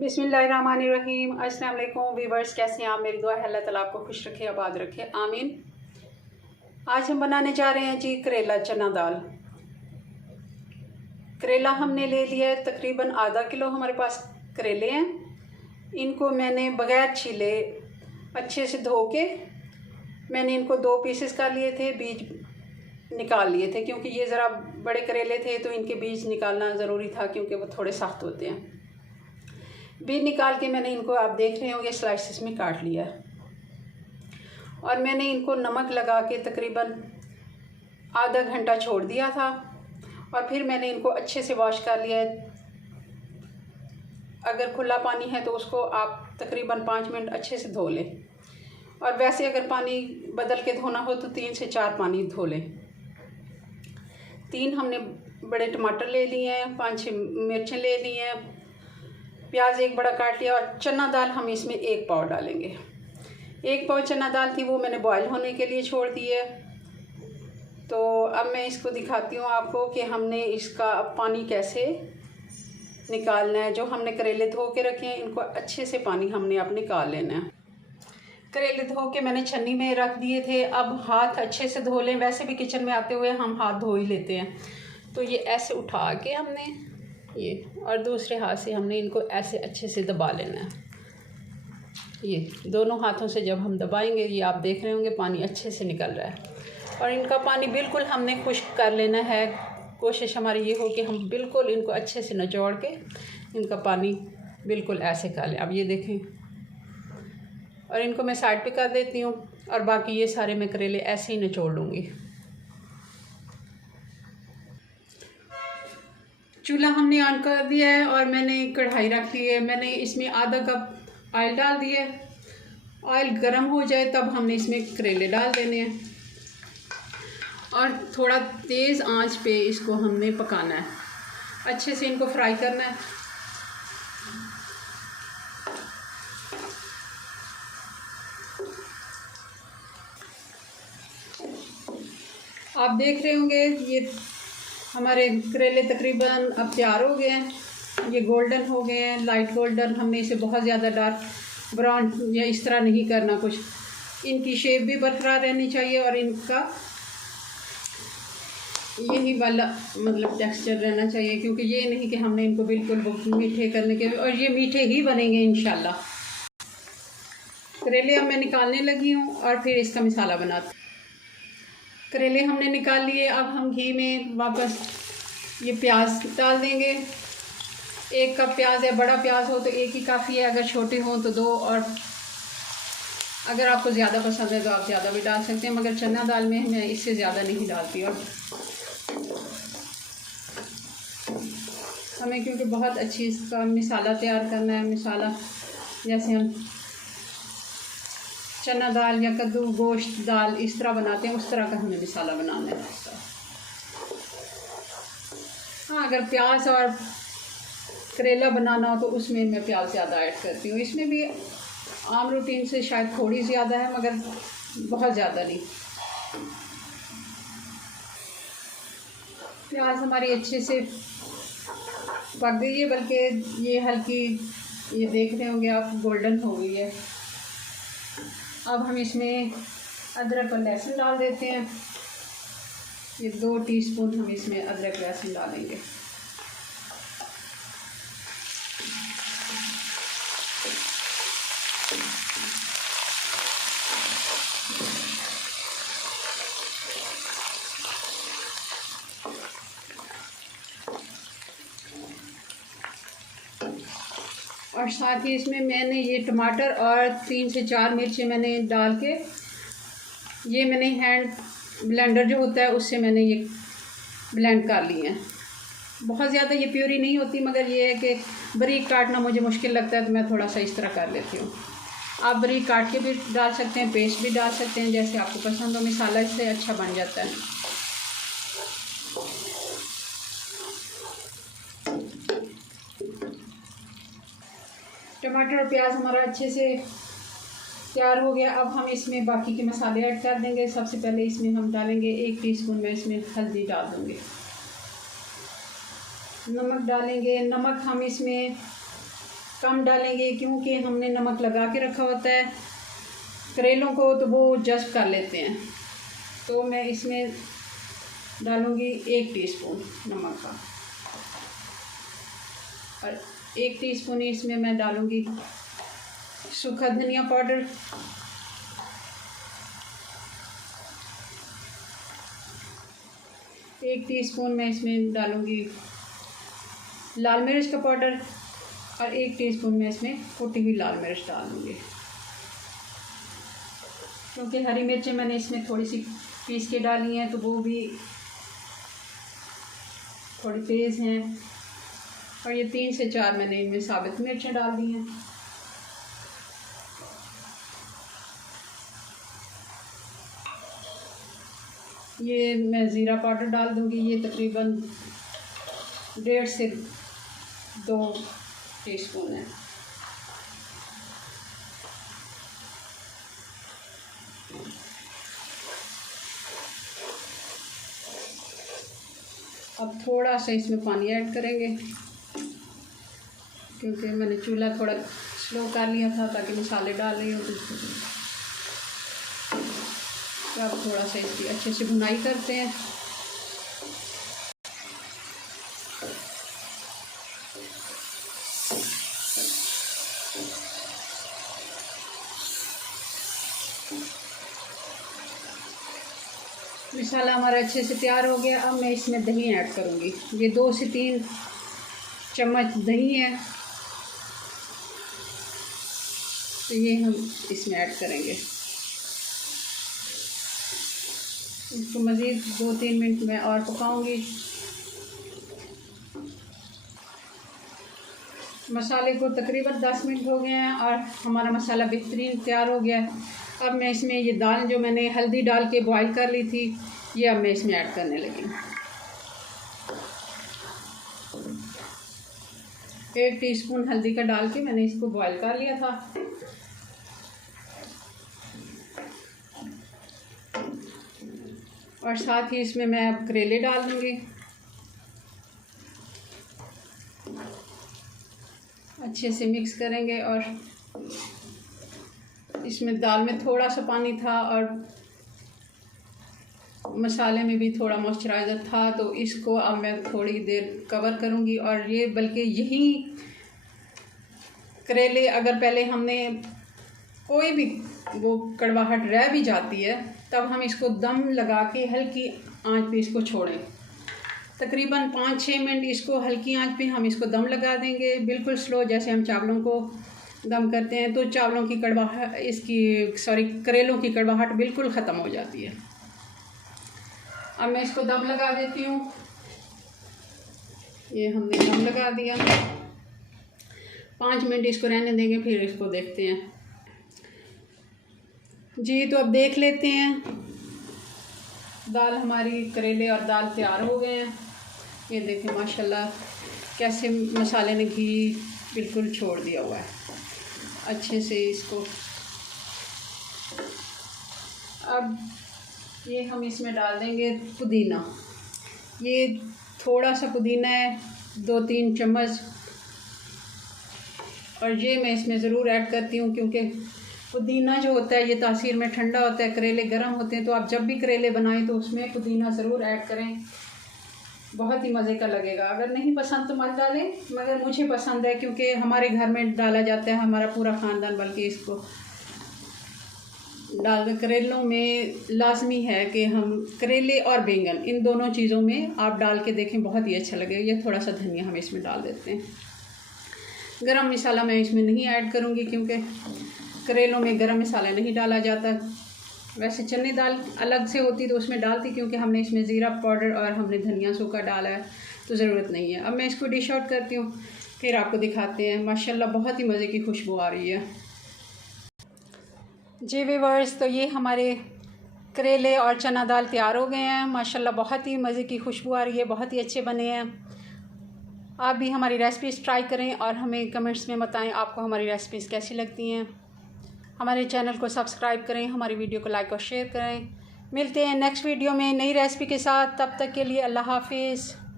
बिस्मिल्लाहिर्रहमानिर्रहीम। अस्सलाम वालेकुम वीवर्स, कैसे हैं आप? मेरी दुआ है अल्लाह ताला आपको खुश रखे, आबाद रखे, आमीन। आज हम बनाने जा रहे हैं जी करेला चना दाल। करेला हमने ले लिया है, तकरीबन आधा किलो हमारे पास करेले हैं। इनको मैंने बग़ैर छीले अच्छे से धो के मैंने इनको 2 पीसेस कर लिए थे, बीज निकाल लिए थे क्योंकि ये ज़रा बड़े करेले थे तो इनके बीज निकालना ज़रूरी था क्योंकि वो थोड़े सख्त होते हैं। बीज निकाल के मैंने इनको, आप देख रहे होंगे, स्लाइसेस में काट लिया है और मैंने इनको नमक लगा के तकरीबन आधा घंटा छोड़ दिया था और फिर मैंने इनको अच्छे से वॉश कर लिया है। अगर खुला पानी है तो उसको आप तकरीबन 5 मिनट अच्छे से धो लें और वैसे अगर पानी बदल के धोना हो तो 3 से 4 पानी धो लें। 3 हमने बड़े टमाटर ले लिए हैं, 5-6 मिर्चें ले ली हैं, प्याज 1 बड़ा काट लिया और चना दाल हम इसमें 1 पाव डालेंगे। 1 पाव चना दाल थी, वो मैंने बॉयल होने के लिए छोड़ दी है। तो अब मैं इसको दिखाती हूँ आपको कि हमने इसका पानी कैसे निकालना है। जो हमने करेले धो के रखे हैं इनको अच्छे से पानी हमने अब निकाल लेना है। करेले धो के मैंने छन्नी में रख दिए थे। अब हाथ अच्छे से धो लें, वैसे भी किचन में आते हुए हम हाथ धो ही लेते हैं। तो ये ऐसे उठा के हमने ये, और दूसरे हाथ से हमने इनको ऐसे अच्छे से दबा लेना है। ये दोनों हाथों से जब हम दबाएंगे, ये आप देख रहे होंगे पानी अच्छे से निकल रहा है और इनका पानी बिल्कुल हमने खुश्क कर लेना है। कोशिश हमारी ये हो कि हम बिल्कुल इनको अच्छे से निचोड़ के इनका पानी बिल्कुल ऐसे कर लें। अब ये देखें, और इनको मैं साइड पे कर देती हूँ और बाकी ये सारे मैं करेले ऐसे ही निचोड़ लूँगी। चूल्हा हमने ऑन कर दिया है और मैंने कढ़ाई रख ली है। मैंने इसमें आधा कप ऑयल डाल दिया है। ऑयल गर्म हो जाए तब हमने इसमें करेले डाल देने हैं और थोड़ा तेज़ आंच पे इसको हमने पकाना है, अच्छे से इनको फ्राई करना है। आप देख रहे होंगे ये हमारे करेले तकरीबन अब तैयार हो गए हैं। ये गोल्डन हो गए हैं, लाइट गोल्डन। हमने इसे बहुत ज़्यादा डार्क ब्राउन या इस तरह नहीं करना कुछ। इनकी शेप भी बरकरार रहनी चाहिए और इनका यही वाला मतलब टेक्सचर रहना चाहिए, क्योंकि ये नहीं कि हमने इनको बिल्कुल मीठे करने के, और ये मीठे ही बनेंगे इंशाल्लाह। करेले अब मैं निकालने लगी हूँ और फिर इसका मसाला बनाती। करेले हमने निकाल लिए। अब हम घी में वापस ये प्याज डाल देंगे। 1 कप प्याज है, बड़ा प्याज हो तो 1 ही काफ़ी है, अगर छोटे हों तो 2, और अगर आपको ज़्यादा पसंद है तो आप ज़्यादा भी डाल सकते हैं, मगर चना दाल में मैं इससे ज़्यादा नहीं डालती। और हमें क्योंकि बहुत अच्छी इसका मसाला तैयार करना है, मसाला जैसे हम चना दाल या कद्दू गोश्त दाल इस तरह बनाते हैं, उस तरह का हमें मसाला बनाना है। हाँ, अगर प्याज और करेला बनाना हो तो उसमें मैं प्याज ज़्यादा ऐड करती हूँ। इसमें भी आम रूटीन से शायद थोड़ी ज़्यादा है, मगर बहुत ज़्यादा नहीं। प्याज हमारी अच्छे से पक गई है, बल्कि ये हल्की, ये देख रहे होंगे आप, गोल्डन हो गई है। अब हम इसमें अदरक और लहसुन डाल देते हैं। ये 2 टीस्पून हम इसमें अदरक लहसुन डालेंगे। और साथ ही इसमें मैंने ये टमाटर और 3 से 4 मिर्चें मैंने डाल के, ये मैंने हैंड ब्लेंडर जो होता है उससे मैंने ये ब्लेंड कर लिए हैं। बहुत ज़्यादा ये प्यूरी नहीं होती, मगर ये है कि बारीक काटना मुझे मुश्किल लगता है तो मैं थोड़ा सा इस तरह कर लेती हूँ। आप बारीक काट के भी डाल सकते हैं, पेस्ट भी डाल सकते हैं, जैसे आपको पसंद हो। मसाला इससे अच्छा बन जाता है। टमाटर और प्याज हमारा अच्छे से तैयार हो गया। अब हम इसमें बाकी के मसाले ऐड कर देंगे। सबसे पहले इसमें हम डालेंगे 1 टीस्पून में इसमें हल्दी डाल दूँगी। नमक डालेंगे। नमक हम इसमें कम डालेंगे क्योंकि हमने नमक लगा के रखा होता है करेलों को, तो वो जज़्ब कर लेते हैं। तो मैं इसमें डालूँगी 1 टीस्पून नमक का, और 1 टीस्पून इसमें मैं डालूँगी सूखा धनिया पाउडर, एक टीस्पून मैं इसमें डालूँगी लाल मिर्च का पाउडर, और 1 टीस्पून मैं इसमें कुटी हुई लाल मिर्च डाल दूँगी। क्योंकि हरी मिर्चें मैंने इसमें थोड़ी सी पीस के डाली हैं, तो वो भी थोड़ी तेज़ हैं, और ये 3 से 4 मैंने इनमें साबित मिर्चें डाल दी हैं। ये मैं ज़ीरा पाउडर डाल दूँगी, ये तकरीबन 1.5 से 2 टीस्पून है। अब थोड़ा सा इसमें पानी ऐड करेंगे, क्योंकि मैंने चूल्हा थोड़ा स्लो कर लिया था ताकि मसाले डाल रही हूँ। तो अब थोड़ा सा इसकी अच्छे से भुनाई करते हैं। मसाला हमारा अच्छे से तैयार हो गया। अब मैं इसमें दही ऐड करूँगी। ये 2 से 3 चम्मच दही है, तो ये हम इसमें ऐड करेंगे। इसको मज़ीद 2-3 मिनट में और पकाऊंगी। मसाले को तकरीबन 10 मिनट हो गए हैं और हमारा मसाला बेहतरीन तैयार हो गया है। अब मैं इसमें ये दाल जो मैंने हल्दी डाल के बॉईल कर ली थी, ये अब मैं इसमें ऐड करने लगी। 1 टीस्पून हल्दी का डाल के मैंने इसको बॉईल कर लिया था। और साथ ही इसमें मैं अब करेले डाल दूँगी। अच्छे से मिक्स करेंगे। और इसमें दाल में थोड़ा सा पानी था और मसाले में भी थोड़ा मॉइस्चराइज़र था, तो इसको अब मैं थोड़ी देर कवर करूँगी। और ये बल्कि यही करेले अगर पहले हमने कोई भी वो कड़वाहट रह भी जाती है, तब हम इसको दम लगा के हल्की आंच पे इसको छोड़ें। तकरीबन 5-6 मिनट इसको हल्की आंच पे हम इसको दम लगा देंगे, बिल्कुल स्लो, जैसे हम चावलों को दम करते हैं। तो चावलों की कड़वाहट करेलों की कड़वाहट बिल्कुल ख़त्म हो जाती है। अब मैं इसको दम लगा देती हूँ। ये हमने दम लगा दिया। 5 मिनट इसको रहने देंगे, फिर इसको देखते हैं जी। तो अब देख लेते हैं। दाल हमारी करेले और दाल तैयार हो गए हैं। ये देखें माशाल्लाह कैसे मसाले ने घी बिल्कुल छोड़ दिया हुआ है। अच्छे से इसको अब ये हम इसमें डाल देंगे पुदीना। ये थोड़ा सा पुदीना है, 2-3 चम्मच। और ये मैं इसमें ज़रूर ऐड करती हूँ, क्योंकि पुदीना जो होता है ये तासीर में ठंडा होता है, करेले गर्म होते हैं। तो आप जब भी करेले बनाएं तो उसमें पुदीना ज़रूर ऐड करें, बहुत ही मज़े का लगेगा। अगर नहीं पसंद तो मत डालें, मगर मुझे पसंद है क्योंकि हमारे घर में डाला जाता है, हमारा पूरा ख़ानदान बल्कि इसको डाल। करेलों में लाजमी है कि हम करेले और बैंगन इन दोनों चीज़ों में आप डाल के देखें, बहुत ही अच्छा लगेगा। ये थोड़ा सा धनिया हम इसमें डाल देते हैं। गरम मसाला मैं इसमें नहीं ऐड करूँगी, क्योंकि करेलों में गरम मसाला नहीं डाला जाता। वैसे चने दाल अलग से होती तो उसमें डालती, क्योंकि हमने इसमें ज़ीरा पाउडर और हमने धनिया सूखा डाला है, तो ज़रूरत नहीं है। अब मैं इसको डिश आउट करती हूँ, फिर आपको दिखाते हैं। माशाल्लाह बहुत ही मज़े की खुशबू आ रही है जी व्यूअर्स। तो ये हमारे करेले और चना दाल तैयार हो गए हैं। माशाल्लाह बहुत ही मज़े की खुशबू आ रही है, बहुत ही अच्छे बने हैं। आप भी हमारी रेसिपीज़ ट्राई करें और हमें कमेंट्स में बताएं आपको हमारी रेसिपीज़ कैसी लगती हैं। हमारे चैनल को सब्सक्राइब करें, हमारी वीडियो को लाइक और शेयर करें। मिलते हैं नेक्स्ट वीडियो में नई रेसिपी के साथ। तब तक के लिए अल्लाह हाफिज़।